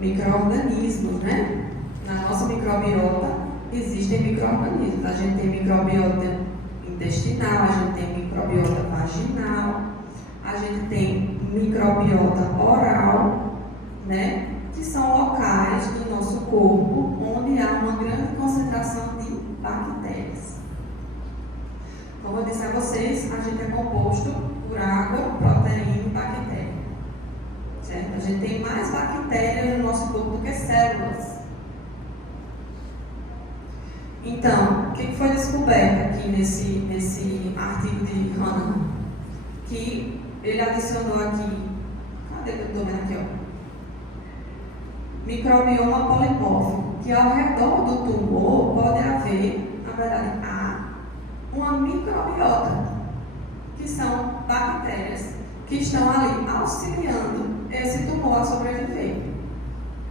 micro-organismos, né? Na nossa microbiota existem micro-organismos. A gente tem microbiota intestinal, a gente tem microbiota vaginal, a gente tem microbiota oral, né? Que são locais do nosso corpo onde há uma grande concentração de bactérias. Como eu disse a vocês, a gente é composto por água, proteína e bactéria. Certo? A gente tem mais bactérias no nosso corpo do que células. Então, o que foi descoberto aqui nesse artigo de Hahnemann? Que ele adicionou aqui, cadê que eu estou vendo aqui, ó? Microbioma polimórfico, que ao redor do tumor pode haver, na verdade, uma microbiota, que são bactérias que estão ali auxiliando esse tumor a sobreviver,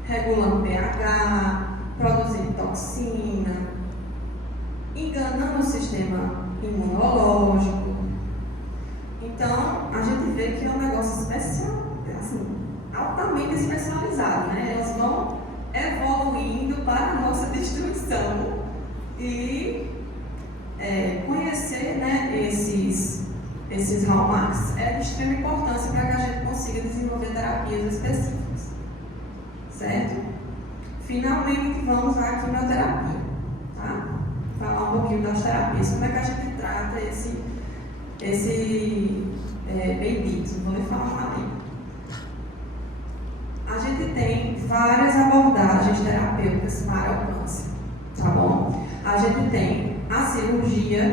regulando pH, produzindo toxina, enganando o sistema imunológico. Então, a gente vê que é um negócio especial, assim, altamente especializado, né? Elas vão evoluindo para a nossa destruição e conhecer, né, esses hallmarks é de extrema importância para que a gente consiga desenvolver terapias específicas, certo? Finalmente, vamos à quimioterapia, tá? Falar um pouquinho das terapias, como é que a gente trata esse bendito, vou lhe falar uma lei. A gente tem várias abordagens terapêuticas para o câncer, tá bom? A gente tem a cirurgia,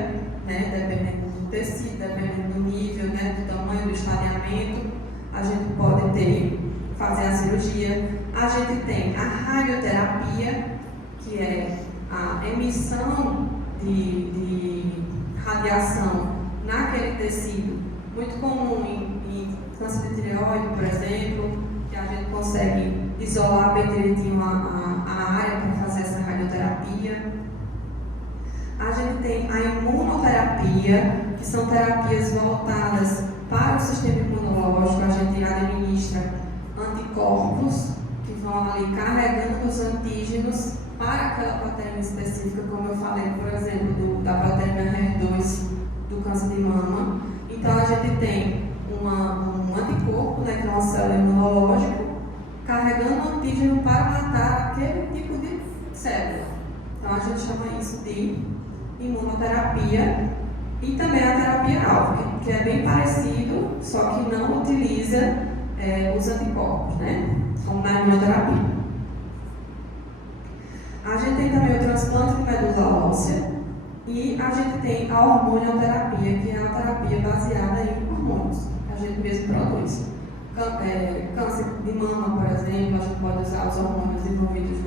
né, dependendo do tecido, dependendo do nível, né, do tamanho do estadiamento, a gente pode fazer a cirurgia. A gente tem a radioterapia, que é a emissão de radiação naquele tecido, muito comum em câncer de tireoide, por exemplo, que a gente consegue isolar bem direitinho a área para fazer essa radioterapia. A gente tem a imunoterapia, que são terapias voltadas para o sistema imunológico. A gente administra anticorpos que vão ali carregando os antígenos para aquela proteína específica, como eu falei, por exemplo, da proteína HER2 do câncer de mama. Então, a gente tem um anticorpo, né, que é uma célula imunológica, carregando o antígeno para matar aquele tipo de célula. Então, a gente chama isso de imunoterapia. E também a terapia-alvo, que é bem parecido, só que não utiliza os anticorpos, né, como na imunoterapia. A gente tem também o transplante de medula óssea e a gente tem a hormonioterapia, que é a terapia baseada em hormônios, que a gente mesmo produz. Câncer de mama, por exemplo, a gente pode usar os hormônios envolvidos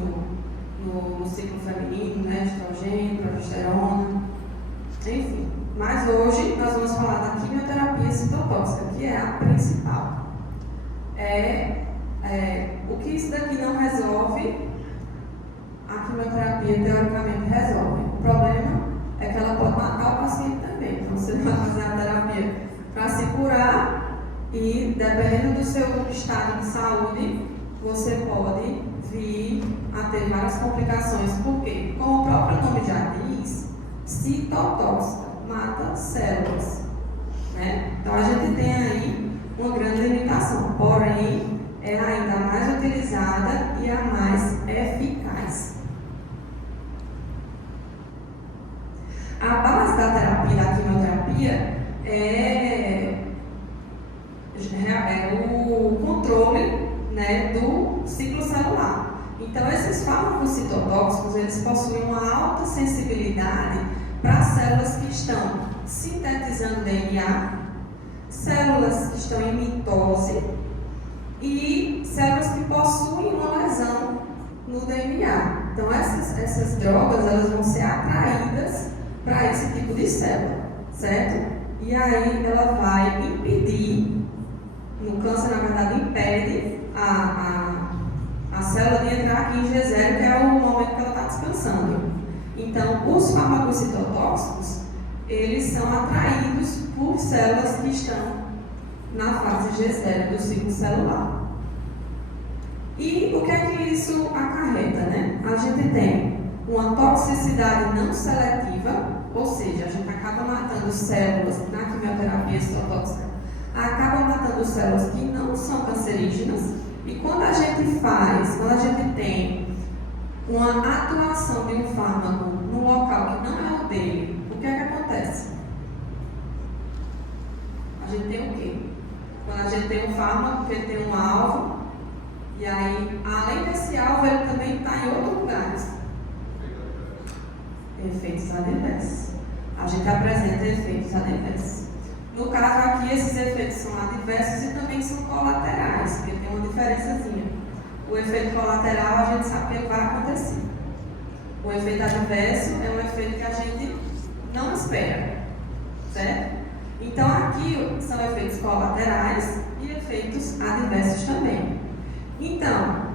no ciclo feminino, né, estrogênio, progesterona, enfim. Mas hoje nós vamos falar da quimioterapia citotóxica, que é a principal. O que isso daqui não resolve, a quimioterapia teoricamente resolve. O problema é que ela pode matar o paciente também. Então você vai fazer a terapia para se curar e, dependendo do seu estado de saúde, você pode vir a ter várias complicações. Por quê? Como o próprio nome já diz, citotóxica, mata células, né? Então a gente tem aí uma grande limitação, porém é ainda a mais utilizada e a mais eficaz. A base da terapia, da quimioterapia, é o controle, né, do ciclo celular. Então, esses fármacos citotóxicos, eles possuem uma alta sensibilidade para células que estão sintetizando DNA, células que estão em mitose e células que possuem uma lesão no DNA. Então, essas drogas, elas vão ser atraídas para esse tipo de célula, certo? E aí ela vai impedir, no câncer, na verdade, impede a célula de entrar aqui em G0, que é o momento que ela está descansando. Então, os farmacocitotóxicos, eles são atraídos por células que estão na fase G0 do ciclo celular. E o que é que isso acarreta, né? A gente tem uma toxicidade não seletiva, ou seja, a gente acaba matando células na quimioterapia citotóxica, acaba matando células que não são cancerígenas, e quando a gente tem uma atuação de um fármaco num local que não é o dele, o que é que acontece? A gente tem o quê? Quando a gente tem um fármaco, que ele tem um alvo, e aí, além desse alvo, ele também está em outros lugares. Efeitos adversos. A gente apresenta efeitos adversos. No caso aqui, esses efeitos são adversos e também são colaterais, porque tem uma diferençazinha. O efeito colateral, a gente sabe que vai acontecer. O efeito adverso é um efeito que a gente não espera, certo? Então, aqui são efeitos colaterais e efeitos adversos também. Então,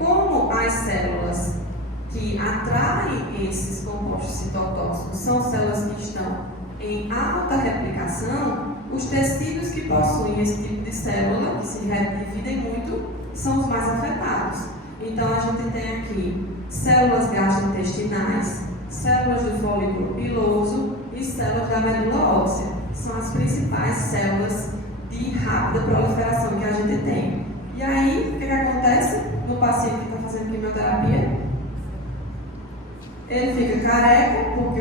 como as células que atraem esses compostos citotóxicos são células que estão em alta replicação, os tecidos que possuem esse tipo de célula, que se dividem muito, são os mais afetados. Então, a gente tem aqui células gastrointestinais, células do folículo piloso e células da medula óssea. São as principais células de rápida proliferação que a gente tem. E aí, o que acontece no paciente que está fazendo quimioterapia? Ele fica careca, porque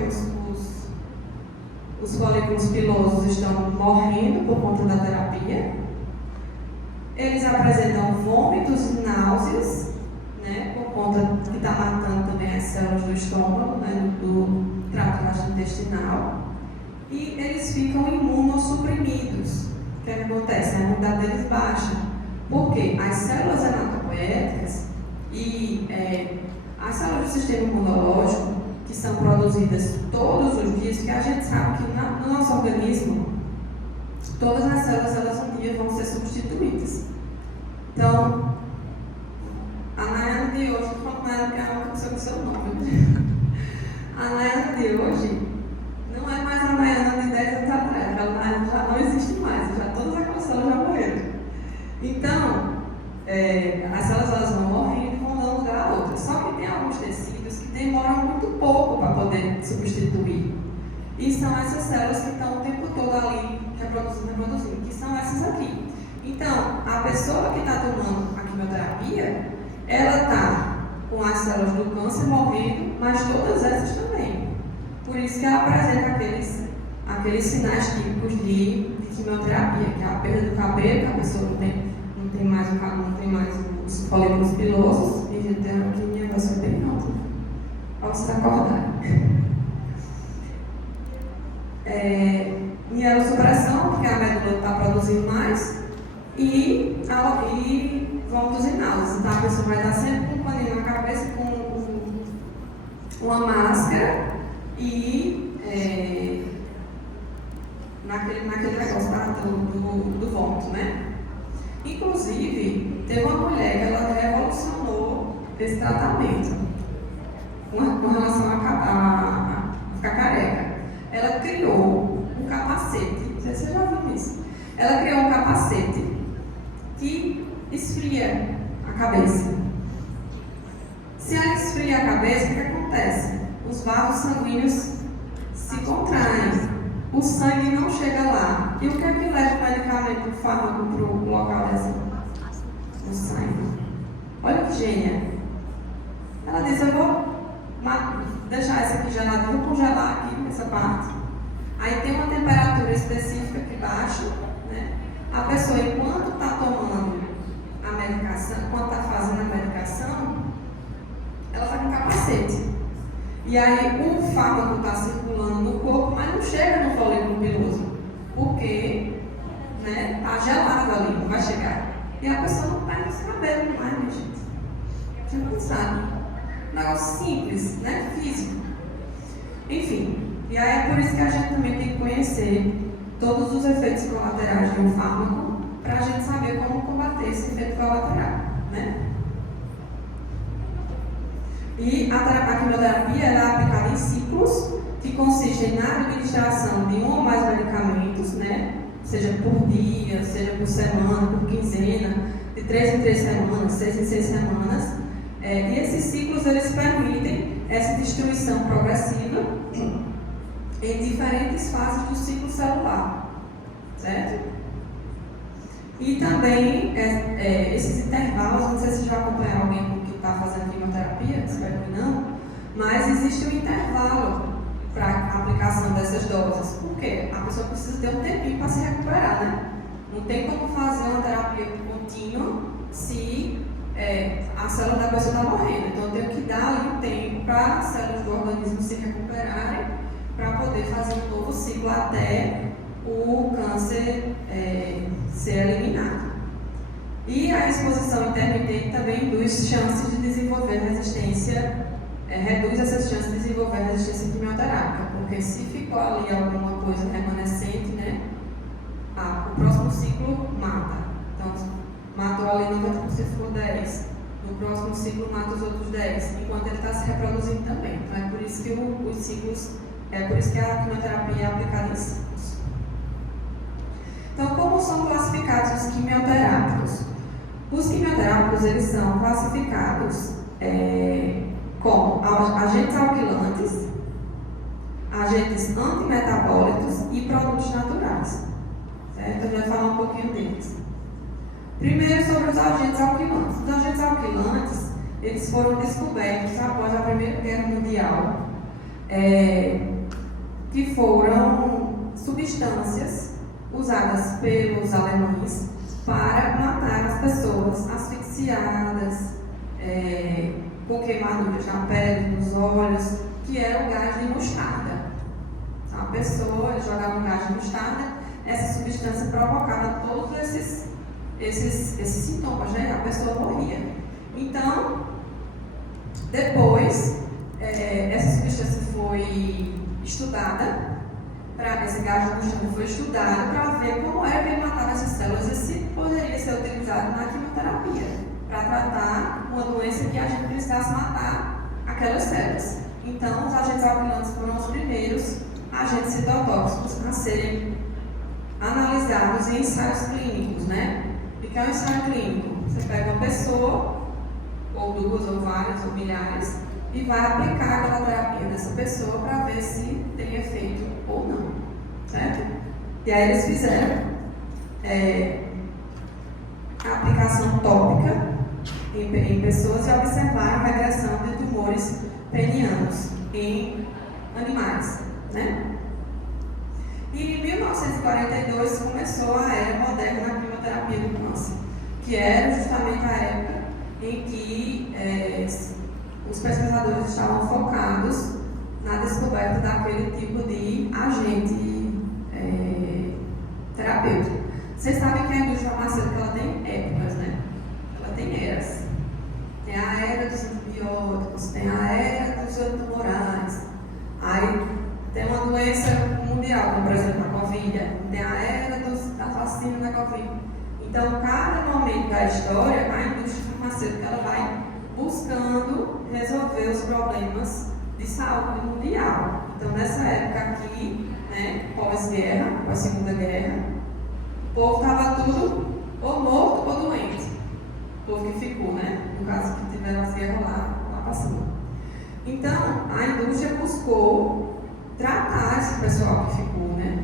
os folículos pilosos estão morrendo por conta da terapia. Eles apresentam vômitos e náuseas, né, por conta que está matando também as células do estômago, né, do trato gastrointestinal. E eles ficam imunossuprimidos. O que acontece? A imunidade deles baixa. Porque as células hematopoéticas e as células do sistema imunológico, que são produzidas todos os dias, porque a gente sabe que no nosso organismo, todas as células, elas um dia vão ser substituídas. Então, a Nayana de hoje, estou falando Nayana porque é uma pessoa com seu nome. A Nayana de hoje não é mais a Nayana de 10 anos atrás, a Nayana já não existe mais, todas aquelas células já morreram. Então, as células elas vão morrendo e vão dando lugar a outras. Só que tem alguns tecidos que demoram muito pouco para poder substituir. E são essas células que estão o tempo todo ali reproduzindo, que são essas aqui. Então, a pessoa que está tomando a quimioterapia, ela está com as células do câncer morrendo, mas todas essas também. Por isso que ela apresenta aqueles sinais típicos de quimioterapia, que é a perda do cabelo, que a pessoa não tem mais os folículos pilosos, e a gente tem aqui minha voz foi bem alta. Pode se acordar. Mielossupressão, porque a medula está produzindo mais, e vômitos e náuseas. Então a pessoa vai estar sempre com um paninho na cabeça, com uma máscara e naquele negócio do vômito, né? Inclusive, teve uma mulher que ela revolucionou esse tratamento com relação a ficar careca. Ela criou um capacete, não sei se você já viu isso. Ela criou um capacete que esfria a cabeça. Se ela esfria a cabeça, o que acontece? Os vasos sanguíneos se contraem. O sangue não chega lá. E o que é que leva o medicamento, o fármaco, para o local dessa? O sangue. Olha que gênia. Ela disse, eu vou deixar essa aqui gelada, vou congelar aqui essa parte. Aí tem uma temperatura específica que baixa, né? A pessoa, enquanto está tomando a medicação, enquanto está fazendo a medicação, ela está com capacete. E aí o fármaco está circulando no corpo, mas não chega no folículo piloso, porque está gelado ali, não vai chegar. E a pessoa não perde esse cabelo, não é, minha gente? A gente não sabe. Um negócio simples, né? Físico. Enfim, e aí é por isso que a gente também tem que conhecer todos os efeitos colaterais de um fármaco, para a gente saber como combater esse efeito colateral, né? E a quimioterapia é aplicada em ciclos que consistem na administração de um ou mais medicamentos, né? Seja por dia, seja por semana, por quinzena, de 3 em 3 semanas, 6 em 6 semanas. E esses ciclos eles permitem essa distribuição progressiva em diferentes fases do ciclo celular, certo? E também esses intervalos, não sei se já acompanharam alguém que está fazendo quimioterapia, espero que não, mas existe um intervalo para a aplicação dessas doses, porque a pessoa precisa ter um tempinho para se recuperar, né? Não tem como fazer uma terapia contínua se a célula da pessoa está morrendo. Então eu tenho que dar ali um tempo para as células do organismo se recuperarem para poder fazer um novo ciclo até o câncer ser eliminado. E a exposição intermitente também induz chances de desenvolver resistência, reduz essas chances de desenvolver resistência quimioterápica, porque se ficou ali alguma coisa remanescente, né, o próximo ciclo mata. Então, matou ali 90%, ficou 10%. No próximo ciclo mata os outros 10%, enquanto ele está se reproduzindo também. Então é por isso que os ciclos, por isso que a quimioterapia é aplicada em ciclos. Então, como são classificados os quimioterápicos? Os quimioterápicos, eles são classificados como agentes alquilantes, agentes antimetabólicos e produtos naturais. Certo? Eu já vou falar um pouquinho deles. Primeiro, sobre os agentes alquilantes. Os agentes alquilantes, eles foram descobertos após a Primeira Guerra Mundial, que foram substâncias usadas pelos alemães para matar as pessoas asfixiadas, com queimaduras na pele, nos olhos, que era o gás de mostarda. Então, a pessoa jogava um gás de mostarda, essa substância provocava todos esses sintomas, né? A pessoa morria. Então, depois, essa substância foi estudada, esse gás de mostarda foi estudado para ver como era que ele matava essas células e se poderia ser utilizado na quimioterapia para tratar uma doença que a gente precisasse matar aquelas células. Então, os agentes alquilantes foram os primeiros agentes citotóxicos a serem analisados em ensaios clínicos, né? O que é um ensaio clínico? Você pega uma pessoa, ou duas, ou várias, ou milhares, e vai aplicar aquela terapia nessa pessoa para ver se tem efeito ou não, certo? E aí eles fizeram a aplicação tópica em pessoas e observaram a regressão de tumores penianos em animais, né? E em 1942 começou a era moderna na quimioterapia do câncer, que era justamente a época em que os pesquisadores estavam focados na descoberta daquele tipo de agente terapêutico. Vocês sabem que a indústria farmacêutica ela tem épocas, né? Ela tem eras. Tem a era dos antibióticos, tem a era dos antitumorais. Aí tem uma doença mundial, como por exemplo a Covid, tem a era da vacina da Covid. Então, cada momento da história, a indústria farmacêutica ela vai buscando resolver os problemas de saúde mundial. Então, nessa época aqui, né, pós-guerra, pós-segunda guerra, o povo estava tudo ou morto ou doente. O povo que ficou, né? No caso que tiveram as guerras lá passando. Então, a indústria buscou tratar esse pessoal que ficou, né,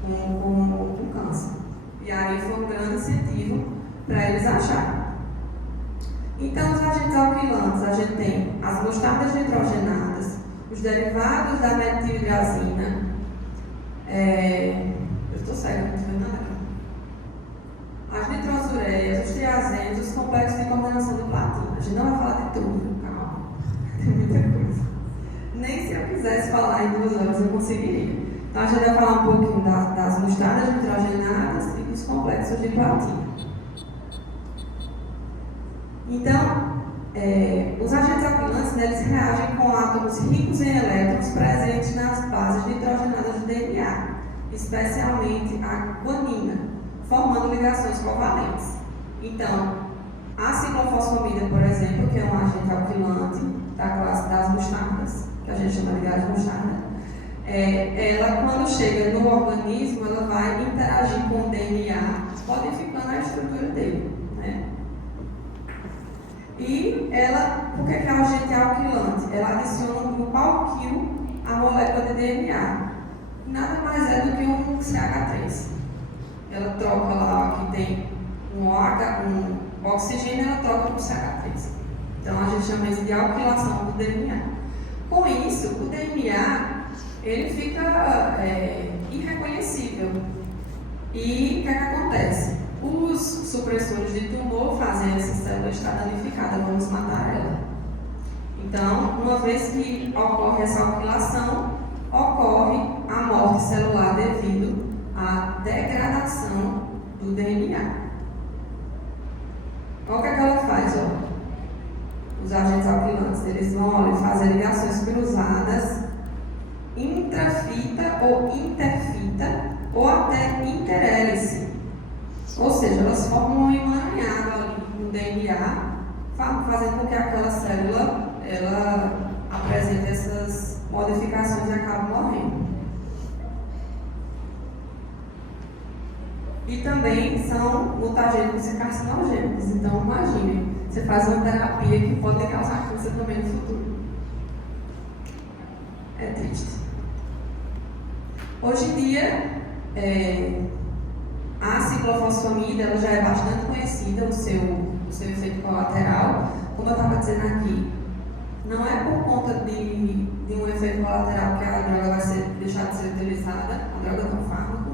com câncer. E aí foi um grande incentivo para eles acharem. Então, os agentes alquilantes, a gente tem as mostardas nitrogenadas, os derivados da metilhidrazina. Eu estou cega, não estou vendo nada aqui. As nitrosureias, os triazenos, os complexos de combinação de platina. A gente não vai falar de tudo, calma. Tem muita coisa. Nem se eu quisesse falar em 2 horas eu conseguiria. Então, a gente vai falar um pouquinho das mostardas nitrogenadas e dos complexos de platina. Então, os agentes alquilantes, né, eles reagem com átomos ricos em elétrons presentes nas bases nitrogenadas do DNA, especialmente a guanina, formando ligações covalentes. Então, a ciclofosfamida, por exemplo, que é um agente alquilante da classe das mostardas, que a gente chama de gás de mostarda, ela, quando chega no organismo, ela vai interagir com o DNA, modificando a estrutura dele, né? por que é agente alquilante? Ela adiciona um grupo alquilo à molécula de DNA. Nada mais é do que um CH3. Ela troca lá, aqui tem um oxigênio, ela troca por CH3. Então a gente chama isso de alquilação do DNA. Com isso, o DNA ele fica irreconhecível. E o que acontece? Os supressores de tumor fazem essa célula estar danificada, vamos matar ela. Então, uma vez que ocorre essa alquilação, ocorre a morte celular devido à degradação do DNA. Olha o que ela faz, ó. Os agentes alquilantes, eles vão fazer ligações cruzadas intrafita ou interfita ou até interhélice. Ou seja, elas formam um emaranhado ali no DNA, fazendo com que aquela célula ela apresente essas modificações e acabe morrendo. E também são mutagênicos e carcinogênicos. Então, imagine, você faz uma terapia que pode causar câncer também no futuro. É triste. Hoje em dia, a ciclofosfamida ela já é bastante conhecida, o seu efeito colateral. Como eu estava dizendo aqui, não é por conta de um efeito colateral que a droga vai deixar de ser utilizada, a droga é um fármaco.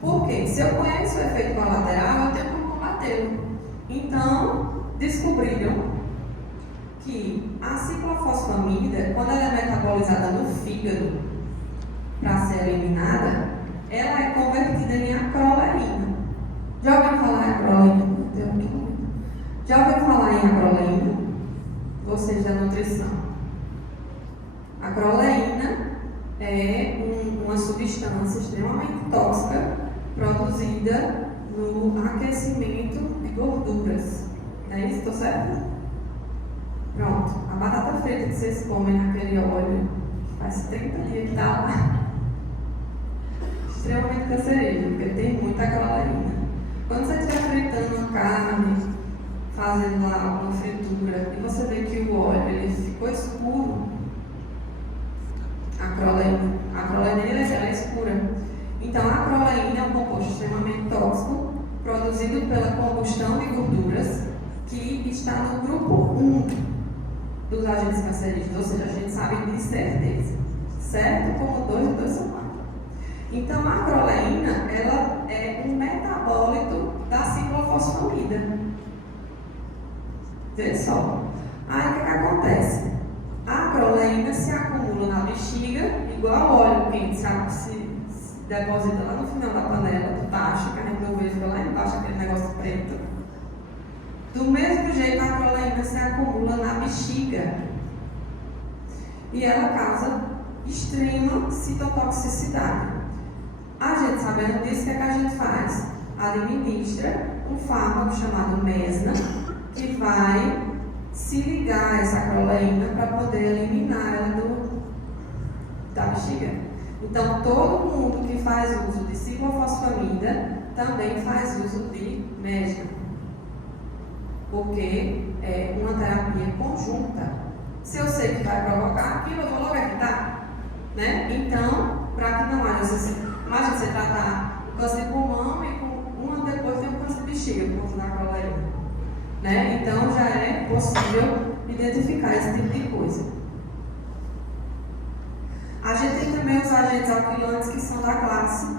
Por quê? Se eu conheço o efeito colateral, eu tenho como combatê-lo. Então, descobriram que a ciclofosfamida, quando ela é metabolizada no fígado para ser eliminada, ela é convertida em acroleína. Já ouviu falar em acroleína? Já ouviu falar em acroleína? Vocês da nutrição. Acroleína é uma substância extremamente tóxica produzida no aquecimento de gorduras. Não é isso? Estou certo? Pronto. A batata frita que vocês comem naquele óleo, faz 30 dias que está lá. Extremamente cancerígeno, porque tem muita acroleína. Quando você estiver fritando uma carne, fazendo lá uma fritura, e você vê que o óleo ele ficou escuro, a acroleína ela é escura. Então, a acroleína é um composto extremamente tóxico, produzido pela combustão de gorduras, que está no grupo 1 dos agentes cancerígenos, ou seja, a gente sabe de certeza, certo? Como 2 e 2 são 4. Então, a acroleína, ela é um metabólito da ciclofosfamida. Vê só. Aí, o que acontece? A acroleína se acumula na bexiga, igual óleo quente, se deposita lá no final da panela do tacho, que a gente não vê, fica lá embaixo, aquele negócio preto. Do mesmo jeito, a acroleína se acumula na bexiga. E ela causa extrema citotoxicidade. A gente, sabendo disso, o que a gente faz? Administra um fármaco chamado Mesna, que vai se ligar a essa acroleína para poder eliminar ela da bexiga. Então, todo mundo que faz uso de ciclofosfamida também faz uso de Mesna, porque é uma terapia conjunta. Se eu sei que vai provocar aquilo, eu vou logo evitar, né? Então, para que não haja imagina você tratar o câncer de pulmão e com uma depois tem o câncer de bexiga, por conta da acroleína, né? Então, já é possível identificar esse tipo de coisa. A gente tem também os agentes alquilantes que são da classe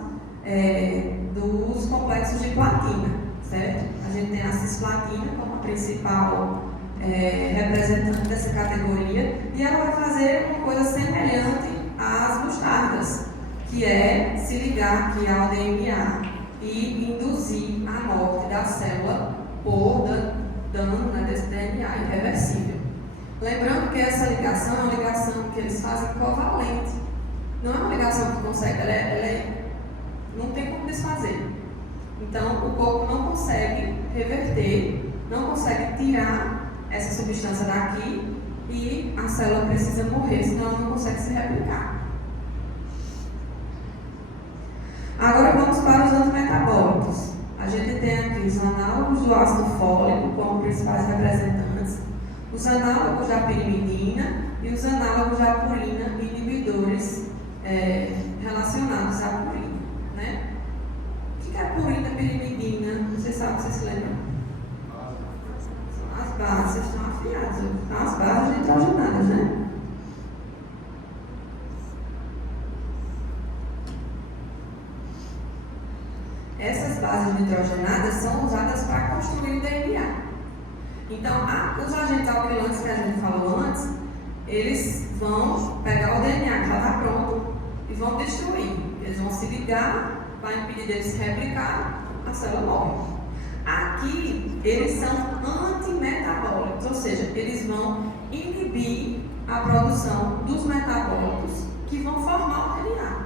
dos complexos de platina, certo? A gente tem a cisplatina como a principal representante dessa categoria, e ela vai fazer uma coisa semelhante às mostardas, que é se ligar aqui ao DNA e induzir a morte da célula por dano desse DNA irreversível. Lembrando que essa ligação é uma ligação que eles fazem covalente. Não é uma ligação que consegue, não tem como desfazer. Então, o corpo não consegue reverter, não consegue tirar essa substância daqui e a célula precisa morrer, senão ela não consegue se replicar. Agora vamos para os antimetabólicos. A gente tem aqui os análogos do ácido fólico como principais representantes. os análogos da pirimidina e os análogos da purina, inibidores relacionados à purina, né? O que é purina, pirimidina? Vocês sabem, vocês se lembram? São as bases, estão afiadas, são as bases nitrogenadas, né? Essas bases nitrogenadas são usadas para construir o DNA. Então, os agentes alquilantes que a gente falou antes, eles vão pegar o DNA que já está pronto e vão destruir. Eles vão se ligar, vai impedir dele se replicar, a célula morre. Aqui, eles são antimetabólicos, ou seja, eles vão inibir a produção dos metabólicos que vão formar o DNA.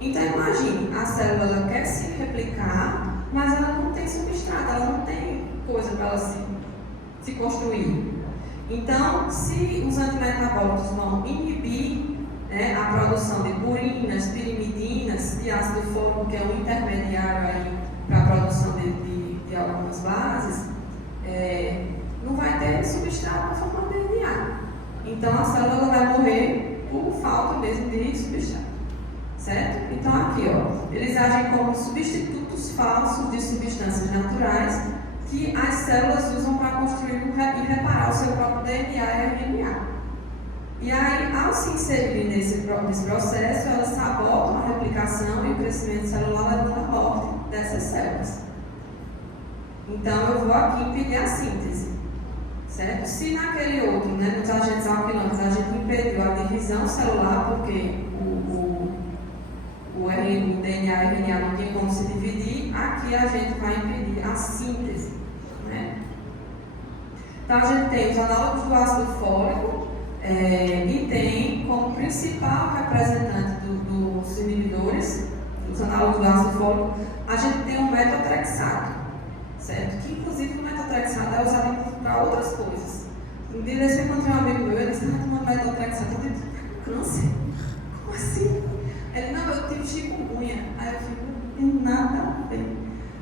Então, imagine, a célula ela quer se replicar, mas ela não tem substrato, ela não tem coisa para ela se construir. Então, se os antimetabólicos vão inibir a produção de purinas, pirimidinas, de ácido fólico, que é um intermediário aí para a produção de algumas bases, não vai ter substrato para formar DNA. Então, a célula vai morrer por falta mesmo de substrato. Certo? Então, aqui, ó, eles agem como substitutos falsos de substâncias naturais que as células usam para construir e reparar o seu próprio DNA e RNA. E aí, ao se inserirem nesse processo, elas sabotam a replicação e o crescimento celular, levando à morte dessas células. Então, eu vou aqui impedir a síntese. Certo? Se naquele outro, nos agentes alquilantes, a gente impediu a divisão celular, porque o DNA e o RNA não tem como se dividir, aqui a gente vai impedir a síntese. Né? Então, a gente tem os análogos do ácido fólico e tem como principal representante dos inibidores, dos análogos do ácido fólico, a gente tem o metotrexato, certo? Que, inclusive, o metotrexato é usado para outras coisas. Um dia eu encontrei um amigo meu, ele disse: "Não, tomando metotrexato, eu tenho câncer." Como assim? Ele: "Não, eu tive chikungunya." Aí eu fico: "Não tem nada a ver."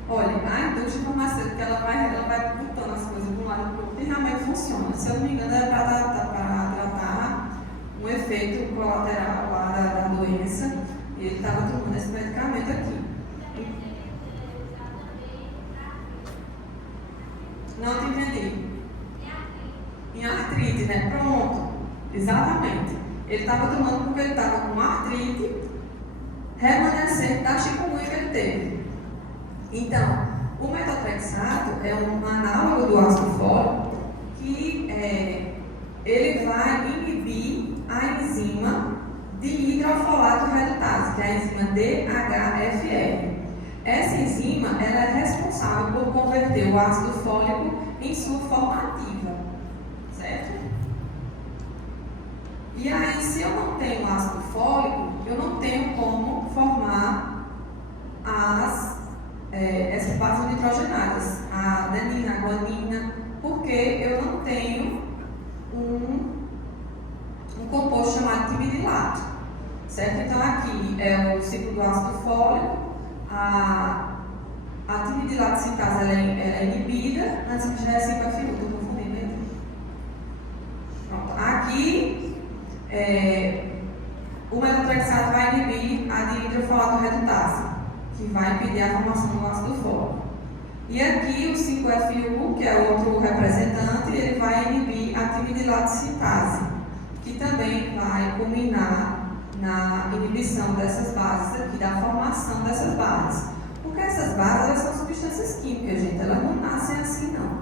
Olha, a indústria farmacêutica, ela vai botando as coisas de um lado para o outro e realmente funciona. Se eu não me engano, é para tratar um efeito colateral lá da doença, e ele estava tomando esse medicamento aqui. Não te entendi. Em artrite, né? Pronto. Exatamente. Ele estava tomando porque ele estava com artrite remanescente da chikungunya que ele teve. Então, o metotrexato é um análogo do ácido fólico que ele vai inibir a enzima de hidrofolato redutase, que é a enzima DHFR. Essa enzima ela é responsável por converter o ácido fólico em sua forma ativa, certo? E aí, se eu não tenho ácido fólico, eu não tenho como formar essas bases nitrogenadas, a adenina, a guanina, porque eu não tenho um composto chamado timidilato, certo? Então, aqui é o ciclo do ácido fólico, a timidilato sintase ela é inibida, antes que já é 5FU, estou confundindo aí. Pronto, aqui o metotrexato vai inibir a dihidrofolato redutase, que vai impedir a formação do ácido fólico. E aqui o 5FU, que é outro representante, ele vai inibir a timidilato sintase, que também vai culminar na inibição dessas bases aqui, da formação dessas bases. Porque essas bases elas são substâncias químicas, gente, elas não nascem assim não.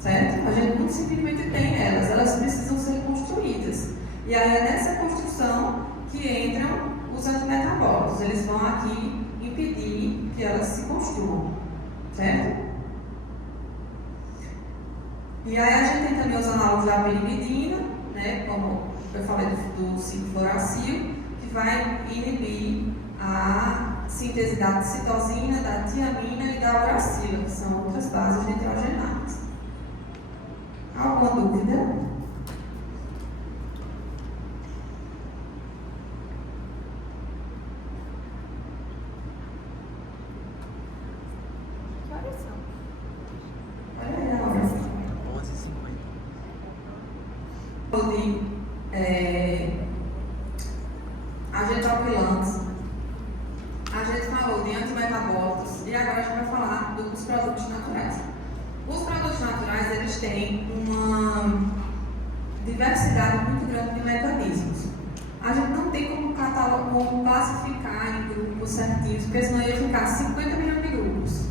Certo? A gente não simplesmente tem elas precisam ser construídas. E aí é nessa construção que entram os antimetabólicos. Eles vão aqui impedir que elas se construam. Certo? E aí a gente tem também os análogos da pirimidina, né, como eu falei do 5-fluoracil, que vai inibir a síntese da citosina, da tiamina e da uracila, que são outras bases nitrogenadas. Alguma dúvida? a gente vai falar dos produtos naturais. Os produtos naturais, eles têm uma diversidade muito grande de mecanismos. A gente não tem como classificar em grupos certinhos, porque senão ia ficar 50 milhões de grupos.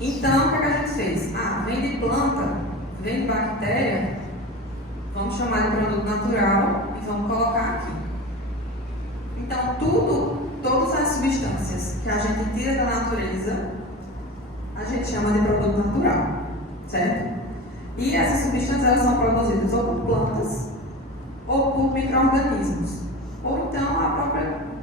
Então, o que a gente fez? Vem de planta, vem de bactéria, vamos chamar de produto natural e vamos colocar aqui. Então, todas as substâncias que a gente tira da natureza, a gente chama de produto natural, certo? E essas substâncias, elas são produzidas ou por plantas ou por micro-organismos, ou então o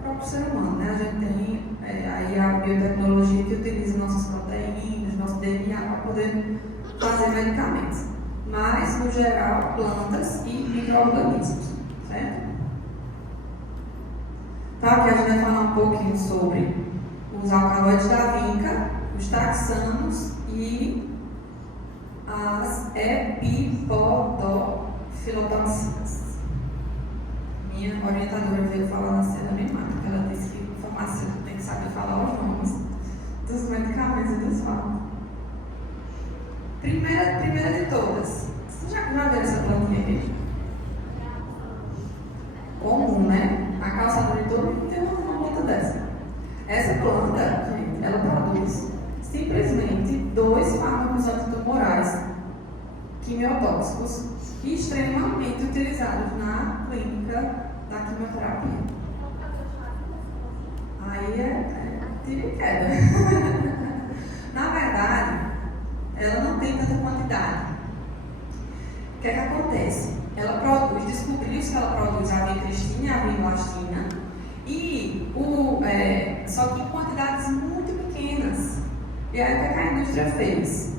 próprio ser humano, né? A gente tem aí a biotecnologia que utiliza nossas proteínas, nosso DNA para poder fazer medicamentos, mas no geral plantas e micro-organismos, certo? Tá, aqui a gente vai falar um pouquinho sobre os alcaloides da vinca, os taxanos e as epipodofilotoxinas. Minha orientadora veio falar na cena bem mais, porque ela disse que o farmacêutico tem que saber falar os nomes dos medicamentos e dos fármacos. Primeira de todas, você já viu essa plantinha aqui? Comum, né? A calçadora de todo mundo tem uma planta dessa. Essa planta, gente, ela produz simplesmente 2 fármacos antitumorais quimiotóxicos extremamente utilizados na clínica da quimioterapia. Aí tira e queda. Na verdade, ela não tem tanta quantidade. O que é que acontece? Ela produz, descobriu-se que ela produz a vincristina e a vinblastina, só que em quantidades muito pequenas. E aí o que a indústria fez?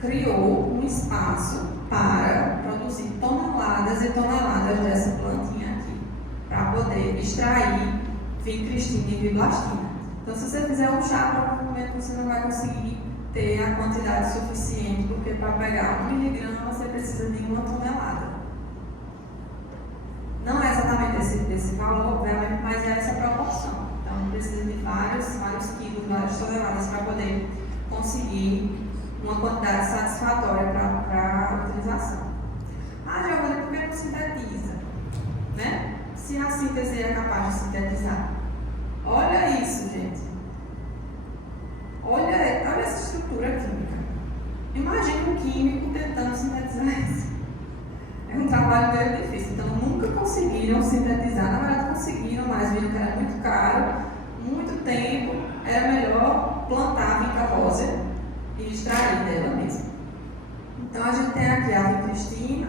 Criou um espaço para produzir toneladas e toneladas dessa plantinha aqui, para poder extrair vincristina e vinblastina. Então, se você fizer um chá, provavelmente você não vai conseguir ter a quantidade suficiente, porque para pegar 1 miligrama você precisa de 1 tonelada. Não é exatamente esse valor, obviamente, mas é essa proporção. Então, precisa de vários quilos, várias toneladas para poder conseguir uma quantidade satisfatória para a utilização. Giovana, por que não sintetiza? Né? Se a síntese é capaz de sintetizar. Olha isso, gente. Olha essa estrutura química. Imagine um químico tentando sintetizar isso. É um trabalho meio difícil. Então, nunca conseguiram sintetizar. Na verdade, conseguiram, mas viram que era muito caro, muito tempo. Era melhor plantar a vinca rosa e extrair dela mesmo. Então, a gente tem aqui a vincristina.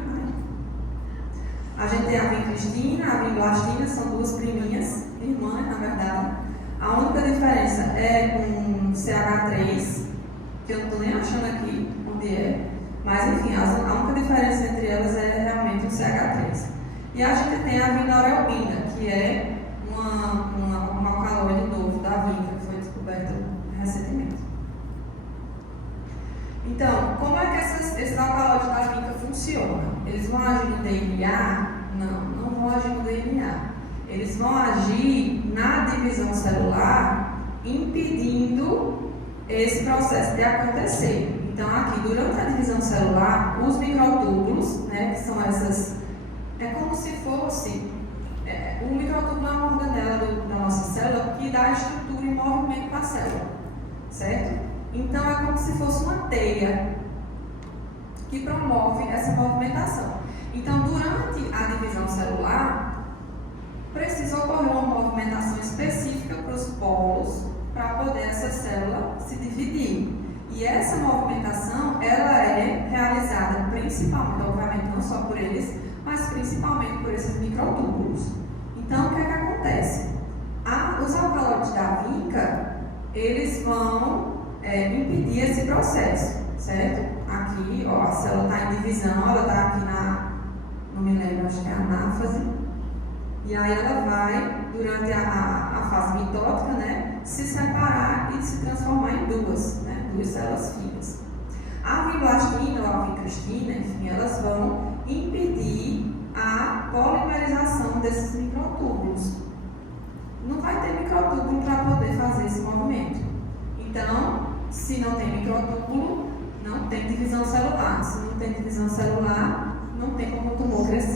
A gente tem a vincristina, a vinblastina, são 2 priminhas, irmãs, na verdade. A única diferença é um CH3, que eu não estou nem achando aqui onde é. Mas, enfim, a única diferença entre elas é realmente o CH3. E a gente tem a vinorelbina, que é um alcaloide novo da vinca, que foi descoberto recentemente. Então, como é que esses alcaloides da vinca funcionam? Eles vão agir no DNA? Não vão agir no DNA. Eles vão agir na divisão celular, impedindo esse processo de acontecer. Então, aqui, durante a divisão celular, os microtúbulos, né, que são essas... É como se fosse... o microtúbulo é uma organela da nossa célula que dá estrutura e movimento para a célula, certo? Então, é como se fosse uma teia que promove essa movimentação. Então, durante a divisão celular, precisa ocorrer uma movimentação específica para os polos para poder essa célula se dividir. E essa movimentação, ela é realizada principalmente, obviamente, não só por eles, mas principalmente por esses microtúbulos. Então, o que é que acontece? Os alcaloides da vinca, eles vão impedir esse processo, certo? Aqui, ó, a célula está em divisão, ela está aqui não me lembro, acho que é a anáfase. E aí ela vai, durante a fase mitótica, né, se separar e se transformar em 2 células finas. A vinblastina ou a vincristina, enfim, elas vão impedir a polimerização desses microtúbulos. Não vai ter microtúbulo para poder fazer esse movimento. Então, Se não tem microtúbulo, não tem divisão celular. Se não tem divisão celular, não tem como o tumor crescer.